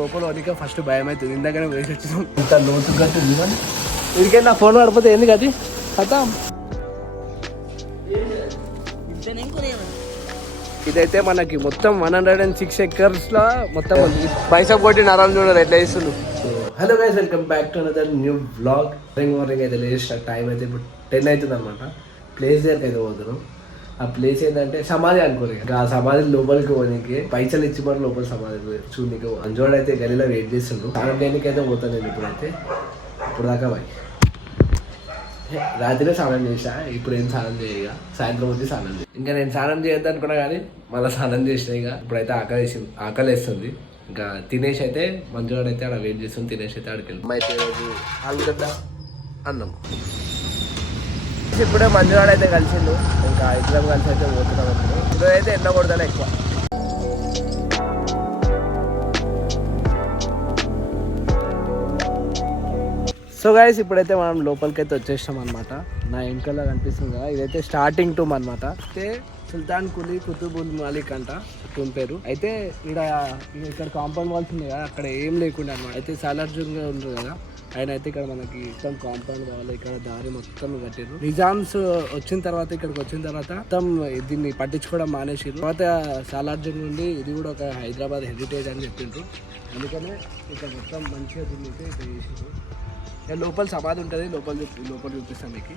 లోపల వనిక ఫస్ట్ భయం అవుతుంది. ఇందాకనే వేసి వచ్చినాం. ఇంత లోతుగా ఇదికే నా ఫోన్ పడిపోతే ఎందుకు అది కదా. ఇదైతే మనకి మొత్తం 106 acres లా మొత్తం పైసా కొట్టి నరాలు చూడరు ఎట్లా వేస్తుంది. Hello guys, welcome back to another new vlog. Morning అయితే లేచిన టైం అయితే ఇప్పుడు 10 అవుతుంది అనమాట. ప్లేస్ దగ్గరికి అయితే పోతున్నాం. ఆ ప్లేస్ ఏంటంటే సమాధి అనుకోరు. ఆ సమాధి లోపలికి పోనీకి పైసలు ఇచ్చి మరి లోపల సమాధి చూడనికి అంజోడు అయితే గలీలో వెయిట్ చేస్తుండ్రు. స్నానం చేయడానికి అయితే పోతాను నేను. ఇప్పుడైతే ఇప్పుడు దాకా పోయి రాత్రిలో స్నానం చేసా. ఇప్పుడు ఏం స్నానం చేయగా సాయంత్రం వచ్చి స్నానం చేయ. ఇంకా నేను స్నానం చేయొద్దు అనుకున్నా కానీ మళ్ళీ స్నానం చేసిన. ఇక ఇప్పుడైతే ఆకలేస్తుంది. ఇంకా తినేసి అయితే మంజువాడు అయితే అక్కడ వెయిట్ చేస్తుంది. తినేసి అయితే ఆడికి వెళ్ళి అయితే రోజు ఆలుగడ్డ అన్నం. ఇప్పుడే మంజువాడు అయితే కలిసిండు. ఇంకా ఇద్దరం కలిసి అయితే పోతున్నాం. ఇప్పుడు అయితే ఎండ కొడతాను ఎక్కువ. సో గైస్, ఇప్పుడైతే మనం లోపలికి అయితే వచ్చేసాం అనమాట. నా వెనకాల కనిపిస్తుంది కదా, ఇదైతే స్టార్టింగ్ టూమ్ అనమాట. అయితే సుల్తాన్ కులీ కుతుబుల్ మాలిక్ అంట టూమ్ పేరు. అయితే ఇక్కడ కాంపౌండ్ వాల్స్ ఉన్నాయి కదా, అక్కడ ఏం లేకుండా అనమాట. అయితే సాలార్జంగ్ ఉంది కదా, ఆయన అయితే ఇక్కడ మనకి మొత్తం కాంపౌండ్ కావాలి. ఇక్కడ దారి మొత్తం కట్టారు. నిజామ్స్ వచ్చిన తర్వాత, ఇక్కడికి వచ్చిన తర్వాత మొత్తం దీన్ని పట్టించుకోవడం మానేసారు. తర్వాత సాలార్జంగ్ నుండి ఇది కూడా ఒక హైదరాబాద్ హెరిటేజ్ అని చెప్పిండ్రు. అందుకనే ఇక్కడ మొత్తం మంచిగా దీన్ని అయితే ఇక్కడ చేసారు. లోపల సమాధి ఉంటుంది. లోపల చూపిస్తాను మీకు.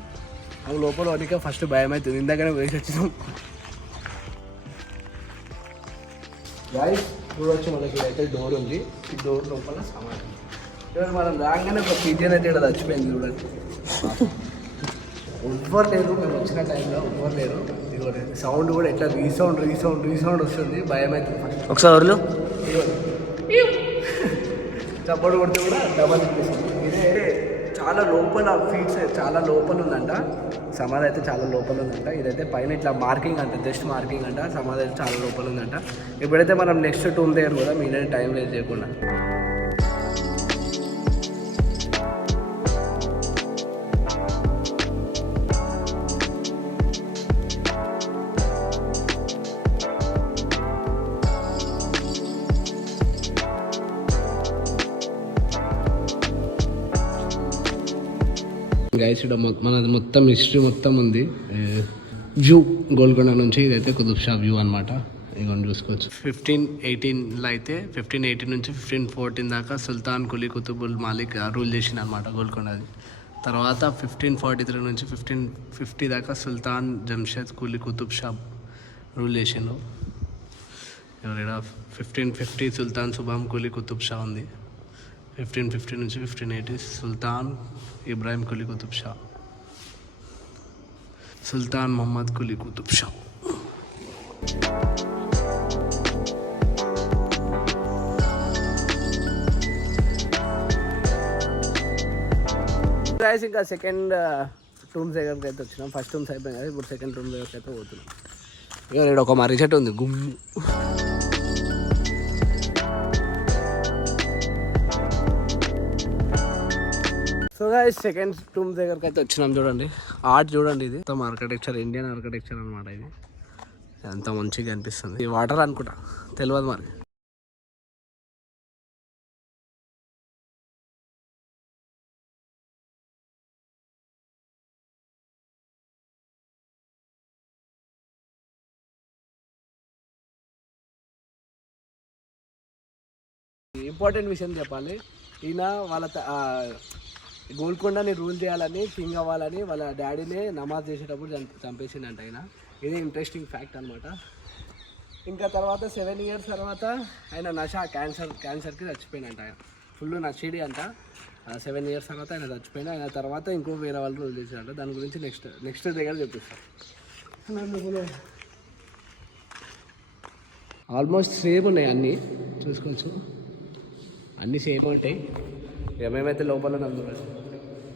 అది లోపల వనిక ఫస్ట్ భయం అవుతుంది. ఇందాకనే వేసి వచ్చినాం. గాయస్ చూడవచ్చు, మనకి అయితే డోర్ ఉంది. ఈ డోర్ లోపల సమాధి. ఇప్పుడు మనం రాగానే ఒక పీటీఎన్ అయితే ఇక్కడ చచ్చిపోయింది. చూడండి, ఎవ్వరు లేరు. మేము వచ్చిన టైంలో ఎవ్వరు లేరు. సౌండ్ కూడా ఎట్లా రీసౌండ్ వస్తుంది. భయం అవుతుంది. ఫస్ట్ ఒకసారి చప్పడు కొడితే కూడా డబల్ అనిపిస్తుంది. ఇదే చాలా లోపల ఫీట్స్ చాలా లోపల ఉందంట. సమాధి అయితే చాలా లోపల ఉందంట. ఇదైతే పైన ఇట్లా మార్కింగ్ అంట, జస్ట్ మార్కింగ్ అంట. సమాధి అయితే చాలా లోపల ఉందంట. ఇప్పుడైతే మనం నెక్స్ట్ టూమ్ దగ్గర కూడా మీరే టైం వేస్ట్ చేయకుండా గైస్, మనది మొత్తం హిస్టరీ మొత్తం ఉంది. వ్యూ గోల్కొండ నుంచి ఇదైతే కుతుబ్ షా వ్యూ అనమాట. ఇవన్నీ చూసుకోవచ్చు. 1518లో అయితే 1518 నుంచి 1514 దాకా సుల్తాన్ కులీ కుతుబుల్ మాలిక్ రూల్ చేసిన అనమాట గోల్కొండది. తర్వాత 1543 నుంచి 1550 దాకా సుల్తాన్ జంషెద్ కులీ కుతుబ్ షా రూల్ చేసిండు. ఎవరైనా 1550 సుల్తాన్ సుబామ్ కులీ కుతుబ్ షా ఉంది. 1550 నుంచి 1580 సుల్తాన్ ఇబ్రాహిం కులీ కుతుబ్ షా, సుల్తాన్ మొహమ్మద్ కులీ కుతుబ్ షా. ఇంకా సెకండ్ టూమ్స్ దగ్గరికి అయితే వచ్చినాం. ఫస్ట్ టూమ్స్ అయిపోయింది కదా, ఇప్పుడు సెకండ్ టూమ్ దగ్గరికి అయితే పోతున్నాం. ఇక ఇక్కడ ఒక మర్రి చెట్టు ఉంది, గుమ్ము. సో గైస్, సెకండ్ టూమ్ దగ్గరికి అయితే వచ్చినాం. చూడండి ఆర్ట్ చూడండి. ఇది మొత్తం ఆర్కిటెక్చర్, ఇండియన్ ఆర్కిటెక్చర్ అనమాట. ఇది ఎంత మంచిగా అనిపిస్తుంది. ఇది వాటర్ అనుకుంటా, తెలియదు మరి. ఇంపార్టెంట్ విషయం చెప్పాలి. ఈయన వాళ్ళ గోల్కొండని రూల్ చేయాలని, కింగ్ అవ్వాలని వాళ్ళ డాడీనే నమాజ్ చేసేటప్పుడు చంపేసిండంట ఆయన. ఇది ఇంట్రెస్టింగ్ ఫ్యాక్ట్ అనమాట. ఇంకా తర్వాత 7 years తర్వాత ఆయన క్యాన్సర్కి చచ్చిపోయినంట. ఆయన ఫుల్ నచ్చిడి అంట. 7 years తర్వాత ఆయన చచ్చిపోయింది. ఆయన తర్వాత ఇంకో వేరే వాళ్ళు రూల్ చేశారంట. దాని గురించి నెక్స్ట్ దగ్గర చెప్పిస్తారు. ఆల్మోస్ట్ సేమ్ ఉన్నాయి, అన్నీ చూసుకోవచ్చు. అన్నీ సేమ్ ఉంటాయి. మేమైతే లోపల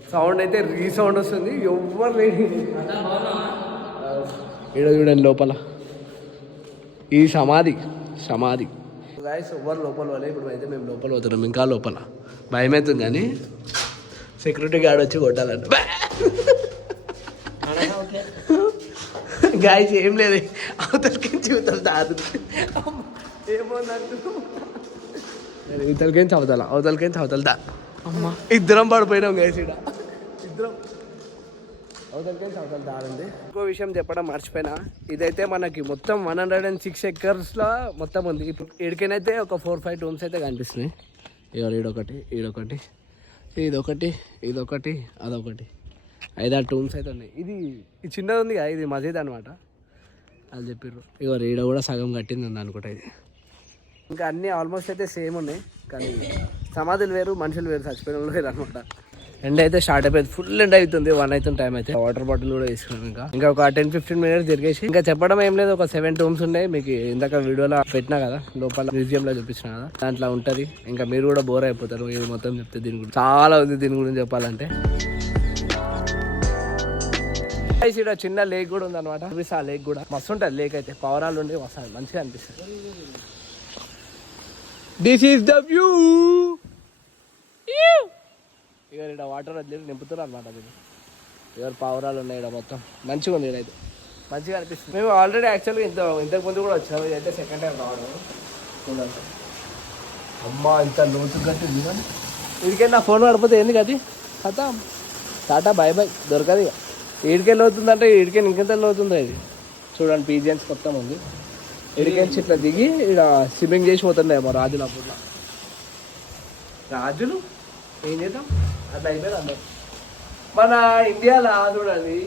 సౌండ్ అయితే రీసౌండ్ వస్తుంది. ఎవ్వరు లేదు ఇక్కడ. చూడండి లోపల ఈ సమాధి గాయస్, ఎవ్వరు లోపల వాళ్ళే. ఇప్పుడు అయితే మేము లోపల పోతున్నాం. ఇంకా లోపల భయం అవుతుంది కానీ సెక్యూరిటీ గార్డ్ వచ్చి కొట్టాలంట. గాయస్ ఏం లేదు, అవతలకి జీవితం తాదు ఏమోనంటు ఇతలకేంచి అవతలదా అమ్మ ఇద్దరం పడిపోయినాం గైస్ ఇక్కడ ఇద్దరం అవతలకేంచి అవతల దారుంది. ఇంకో విషయం చెప్పడం మర్చిపోయినా, ఇదైతే మనకి మొత్తం 106 acres లా మొత్తం ఉంది. ఇప్పుడు ఇడికనైతే ఒక 4-5 రూమ్స్ అయితే కనిపిస్తున్నాయి. ఈడొకటి ఇదొకటి అదొకటి 5-6 రూమ్స్ అయితే ఉన్నాయి. ఇది చిన్నది ఉంది కదా, ఇది మసీద్ అనమాట వాళ్ళు చెప్పారు. ఈడ కూడా సగం కట్టింది ఉంది అనుకుంటా. ఇది ఇంకా అన్నీ ఆల్మోస్ట్ అయితే సేమ్ ఉన్నాయి, కానీ సమాధులు వేరు, మనుషులు వేరు, చచ్చిపోయిన వాళ్ళు వేరు అనమాట. ఎండ అయితే స్టార్ట్ అయిపోయింది, ఫుల్ ఎండ అవుతుంది. 1 అవుతుంది టైం అయితే. వాటర్ బాటిల్ కూడా తీసుకున్నాను. ఇంకా ఒక 10-15 minutes తిరిగేసి ఇంకా చెప్పడం ఏం లేదు. ఒక 7 rooms ఉన్నాయి. మీకు ఇందాక వీడియోలో పెట్టినా కదా, లోపల మ్యూజియం లో చూపించిన కదా, దాంట్లో ఉంటది. ఇంకా మీరు కూడా బోర్ అయిపోతారు ఇది మొత్తం చెప్తే. దీని గురించి చాలా ఉంది, దీని గురించి చెప్పాలంటే. ఇక్కడ చిన్న లేక్ కూడా ఉంది అనమాట. ఆ లేక్ కూడా మస్తు ఉంటుంది. లేక్ అయితే పవరాలు ఉండి మస్తు మంచిగా అనిపిస్తుంది. This is the view. ఇక ఇక్కడ వాటర్ వదిలి నింపుతున్నారు అనమాట. మీరు ఎవరు పావురాలు ఉన్నాయి ఇక్కడ మొత్తం మంచిగా ఉంది. ఇక్కడైతే మంచిగా అనిపిస్తుంది. మేము ఆల్రెడీ యాక్చువల్గా ఇంతకు ముందు కూడా వచ్చాము. ఇదైతే సెకండ్ టైం రావడం. చూడండి అమ్మ ఇంత లోతు కట్టింది. వీడికి నా ఫోన్ పడిపోతే ఏంది అది కదా, టాటా బాయ్ బాయ్ దొరకదు. ఇక ఈడికెళ్ళి అవుతుందంటే ఈడికెళ్ళి ఇంకెంత అవుతుందో ఇది. చూడండి పీజియన్స్ మొత్తం ఉంది. ఈడికెళ్ళి ఇట్లా దిగి ఇక్కడ స్విమ్మింగ్ చేసి పోతుండేమో రాజులు. అప్పుడు రాజులు ఏం చేద్దాం అట్లా అయిపోయింది అందరు. మన ఇండియాలో చూడండి,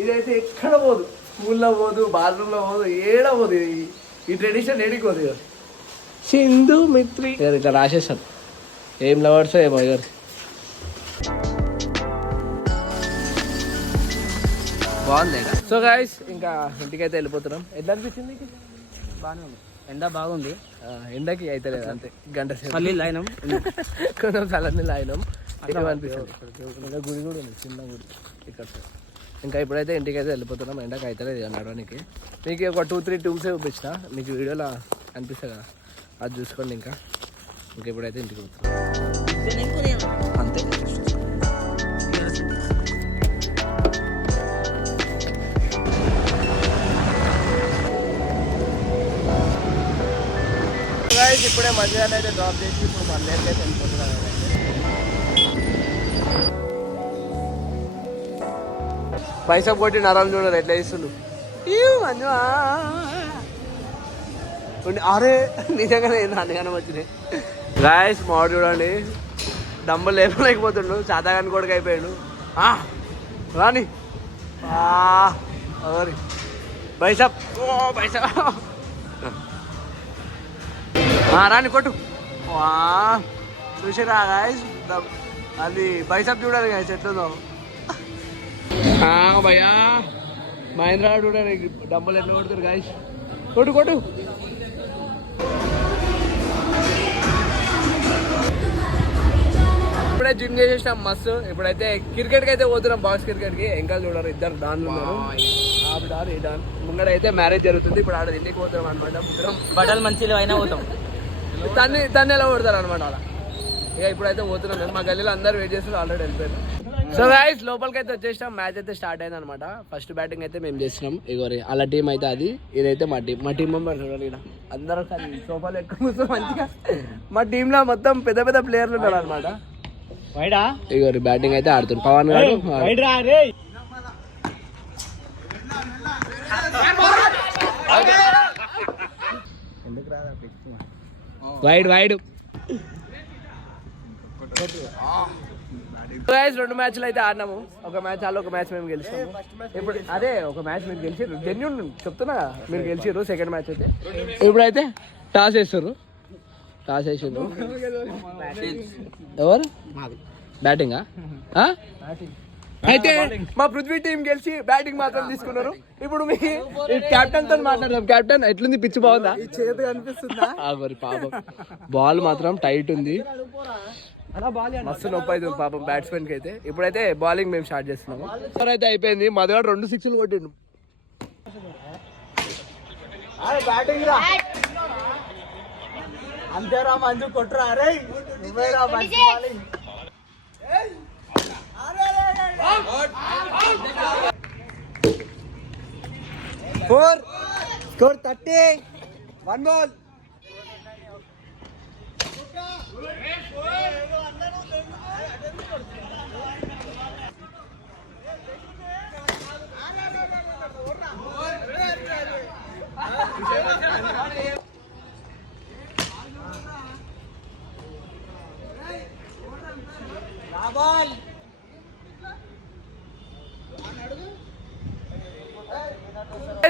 ఇదైతే ఎక్కడ పోదు, స్కూల్లో పోదు, బాత్రూంలో పోదు, ఏడ పోదు. ఈ ట్రెడిషన్ ఏడికి పోదు. సింధు మిత్రి ఇట్లా రాసేసాను. ఏం లవర్స్ ఏమో ఎవరు. బాగుంది. సో గైస్ ఇంకా ఇంటికైతే వెళ్ళిపోతున్నాం. ఎట్లా అనిపించింది? బాగానే ఉంది. ఎండ బాగుంది. ఎండకి అయితే లేదు అంతే. గంట సేపు లాయినాం, కొంచెం సలన్ని లాయినాం. అనిపిస్తుంది. ఇంకా గుడి కూడా ఉంది, చిన్న గుడి ఇక్కడ. ఇంకా ఇప్పుడైతే ఇంటికైతే వెళ్ళిపోతున్నాం. ఎండకి అయితే లేదు నడవడానికి. మీకు ఒక 2-3 rooms చూపించిన, మీకు వీడియోలో అనిపిస్తుంది కదా, అది చూసుకోండి. ఇంకా ఇప్పుడైతే ఇంటికి పోతున్నాం అంతే. ఇప్పుడే మధ్యాహ్నం అయితే డ్రాప్ చేసి ఇప్పుడు మన లేట్ అయితే వెళ్ళిపోతున్నాను. పైసా కొట్టి నరాలు చూడరు ఎట్లా ఇస్తుండు. అరే నిజంగానే అందుకని వచ్చినాయి. గాయస్ మాడు చూడండి, డంబులు లేపలేకపోతుండు, చాతాగాని కొడుకు అయిపోయాడు. రాని పైసా పైసా రాని కొట్టు. చూసిరా గాయస్, అది బైసప్ చూడాలి గాయస్ ఎట్లుందో. భయ్యా మహేంద్ర చూడండి డబ్బులు ఎట్లా కొడుతారు గాయస్. కొట్టు. ఇప్పుడే జిమ్ చేసేసినాం మస్తు. ఇప్పుడైతే క్రికెట్కి అయితే పోతున్నాం, బాక్స్ క్రికెట్కి. ఇంకా చూడరు, ఇద్దరు డాన్లు ఉన్నారు. ఈ డాన్ ముంగడ అయితే మ్యారేజ్ జరుగుతుంది. ఇప్పుడు ఆడ ఇంటికి పోతున్నాం అనమాట. బట్టలు మంచిగా అయినా పోతాం. తన్ని ఎలా కొడతారు అనమాట అలా. ఇక ఇప్పుడైతే పోతున్నాం మేము. మా గల్లీలో అందరూ వెయిట్ చేస్తున్నారు, ఆల్రెడీ వెళ్ళిపోయారు. సో గైస్ లోపలికి అయితే వచ్చేసినాం. మ్యాచ్ అయితే స్టార్ట్ అయింది అనమాట. ఫస్ట్ బ్యాటింగ్ అయితే మేము చేసినాం. ఇగోరి అలా టీం అయితే అది, ఇదైతే మా టీం మెంబర్స్ ఇక్కడ అందరూ సోఫాలు ఎక్కువ కూర్చో మంచిగా. మా టీంలో మొత్తం పెద్ద ప్లేయర్లు ఉన్నారు అనమాట. ఇగోరి బ్యాటింగ్ అయితే ఆడుతున్నారు పవన్ గారు. వైడ్ 2 మ్యాచ్లు అయితే ఆడినాము. ఒక మ్యాచ్ వాళ్ళు, ఒక మ్యాచ్ మేము గెలిచాము. ఇప్పుడు అదే ఒక మ్యాచ్ మీరు గెలిచారు, జెన్యూన్ చెప్తున్నా, మీరు గెలిచారు. సెకండ్ మ్యాచ్ అయితే ఇప్పుడైతే టాస్ వేస్తారు. ఎవరు బ్యాటింగా? అయితే మా పృథ్వీ టీం గెలిచి బ్యాటింగ్ మాత్రం తీసుకున్నారు. ఇప్పుడు మీ కెప్టెన్ తో మాట్లాడదాం. కెప్టెన్ ఎట్లుంది? పిచ్ బాగుందా? చేతి అనిపిస్తుందా? పాపం బాల్ మాత్రం టైట్ ఉంది, మస్తు నొప్పి అవుతుంది పాపం బ్యాట్స్మెన్ కి అయితే. ఇప్పుడైతే బౌలింగ్ మేము స్టార్ట్ చేస్తున్నాము. అయితే అయిపోయింది. మధుగాడు 2 6లు కొట్టిండు. అంతేరా మంజు కొట్టురా. అరే స్కోర్ 30. 1 ball.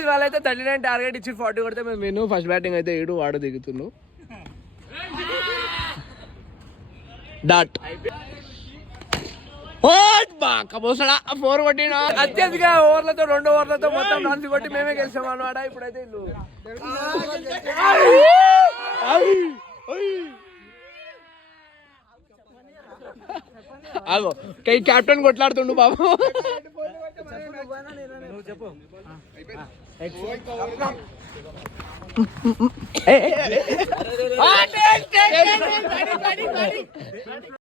వాళ్ళైతే 39 టార్గెట్ ఇచ్చి 40 కొడితే మేము విను. ఫస్ట్ బ్యాటింగ్ అయితే ఏడు వాడు దిగుతున్నావు డాట్ కబోసడా 4 కొట్టిన అత్యధిక ఓవర్లతో 2 ఓవర్లతో మొత్తం రన్స్ కొట్టి మేమే గెలిచాం అనమాట. ఇప్పుడైతే ఇల్లు ఆగో కై కెప్టెన్ కొట్లాడుతుండు బాబు. చెప్పు